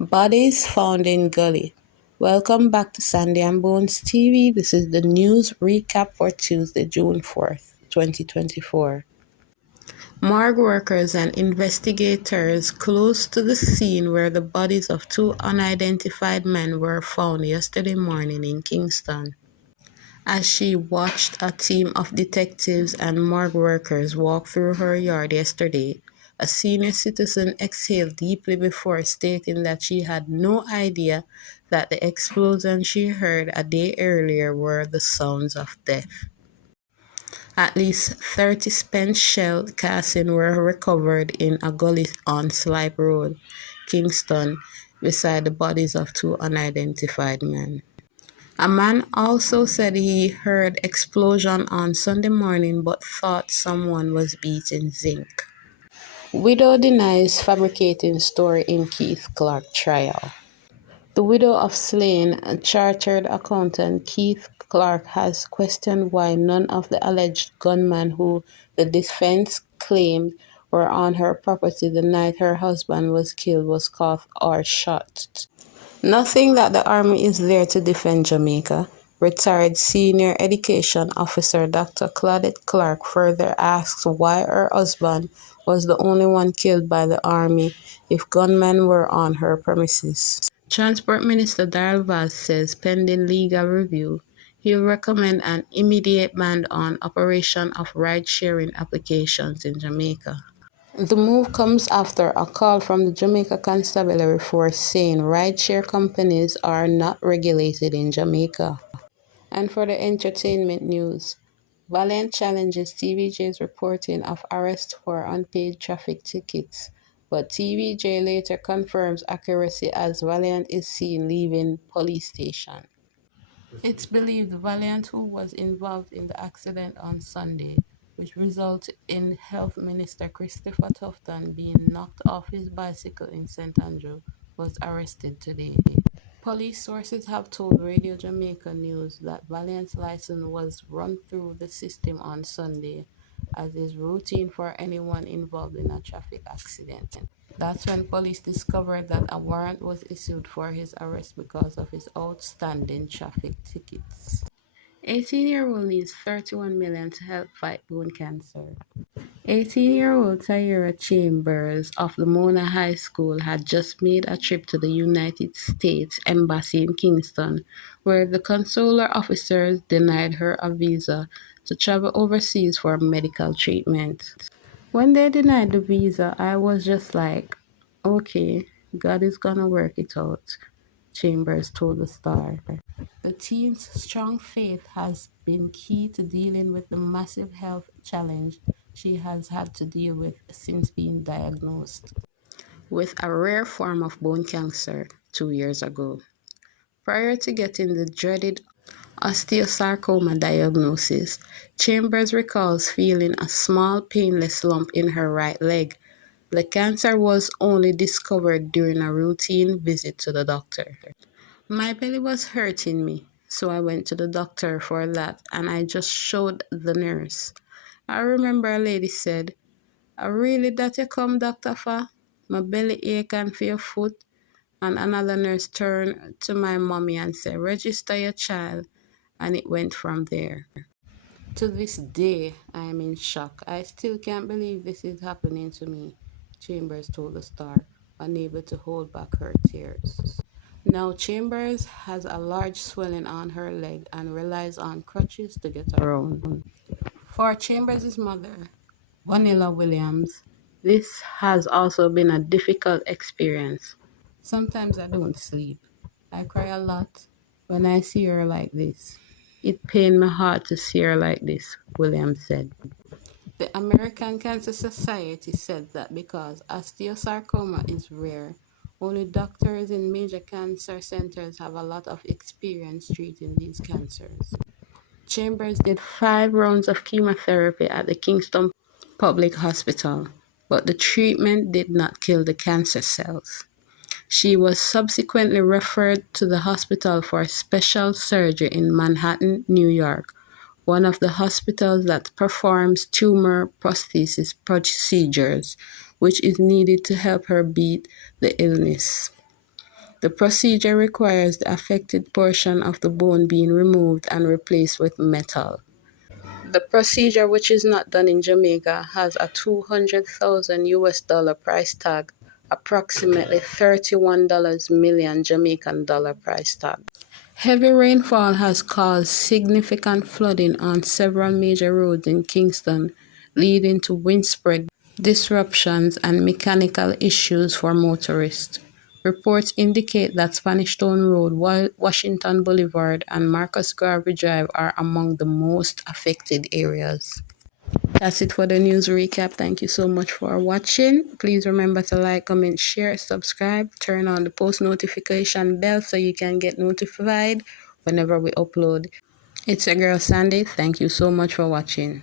Bodies found in Gully. Welcome back to Sandy and Bones TV. This is the news recap for Tuesday, June 4th, 2024. Morgue workers and investigators close to the scene where the bodies of two unidentified men were found yesterday morning in Kingston. As she watched a team of detectives and morgue workers walk through her yard yesterday, a senior citizen exhaled deeply before stating that she had no idea that the explosions she heard a day earlier were the sounds of death. At least 30 spent shell casings were recovered in a gully on Slipe Road, Kingston, beside the bodies of two unidentified men. A man also said he heard explosion on Sunday morning but thought someone was beating zinc. Widow denies fabricating story in Keith Clark trial. The widow of slain chartered accountant Keith Clark has questioned why none of the alleged gunmen who the defense claimed were on her property the night her husband was killed was caught or shot. Nothing that the Army is there to defend Jamaica. Retired Senior Education Officer Dr. Claudette Clark further asks why her husband was the only one killed by the Army if gunmen were on her premises. Transport Minister Darrell Vaz says pending legal review, he'll recommend an immediate ban on operation of ride-sharing applications in Jamaica. The move comes after a call from the Jamaica Constabulary Force saying rideshare companies are not regulated in Jamaica. And for the entertainment news, Valiant challenges TVJ's reporting of arrest for unpaid traffic tickets, but TVJ later confirms accuracy as Valiant is seen leaving police station. It's believed Valiant, who was involved in the accident on Sunday, which resulted in Health Minister Christopher Tufton being knocked off his bicycle in St. Andrew, was arrested today. Police sources have told Radio Jamaica News that Valiant's license was run through the system on Sunday, as is routine for anyone involved in a traffic accident. That's when police discovered that a warrant was issued for his arrest because of his outstanding traffic tickets. 18-year-old needs $31 million to help fight bone cancer. 18-year-old Tyra Chambers of the Mona High School had just made a trip to the United States Embassy in Kingston, where the consular officers denied her a visa to travel overseas for medical treatment. When they denied the visa, I was just like, okay, God is gonna work it out, Chambers told the Star. The teen's strong faith has been key to dealing with the massive health challenge she has had to deal with since being diagnosed with a rare form of bone cancer 2 years ago. Prior to getting the dreaded osteosarcoma diagnosis, Chambers recalls feeling a small painless lump in her right leg. The cancer was only discovered during a routine visit to the doctor. My belly was hurting me, so I went to the doctor for that and I just showed the nurse. I remember a lady said, "I really that you come, doctor, for? My belly ache and for your foot." And another nurse turned to my mommy and said, "Register your child." And it went from there. To this day, I am in shock. I still can't believe this is happening to me, Chambers told the Star, unable to hold back her tears. Now, Chambers has a large swelling on her leg and relies on crutches to get around. For Chambers' mother, Vanilla Williams, this has also been a difficult experience. Sometimes I don't sleep. I cry a lot when I see her like this. It pains my heart to see her like this, Williams said. The American Cancer Society said that because osteosarcoma is rare, only doctors in major cancer centers have a lot of experience treating these cancers. Chambers did 5 rounds of chemotherapy at the Kingston Public Hospital, but the treatment did not kill the cancer cells. She was subsequently referred to the hospital for special surgery in Manhattan, New York, one of the hospitals that performs tumor prosthesis procedures, which is needed to help her beat the illness. The procedure requires the affected portion of the bone being removed and replaced with metal. The procedure, which is not done in Jamaica, has a $200,000 price tag, approximately $31 million Jamaican dollar price tag. Heavy rainfall has caused significant flooding on several major roads in Kingston, leading to windspread disruptions and mechanical issues for motorists. Reports indicate that Spanish Town Road, Washington Boulevard, and Marcus Garvey Drive are among the most affected areas. That's it for the news recap. Thank you so much for watching. Please remember to like, comment, share, subscribe, turn on the post notification bell so you can get notified whenever we upload. It's your girl Sandy. Thank you so much for watching.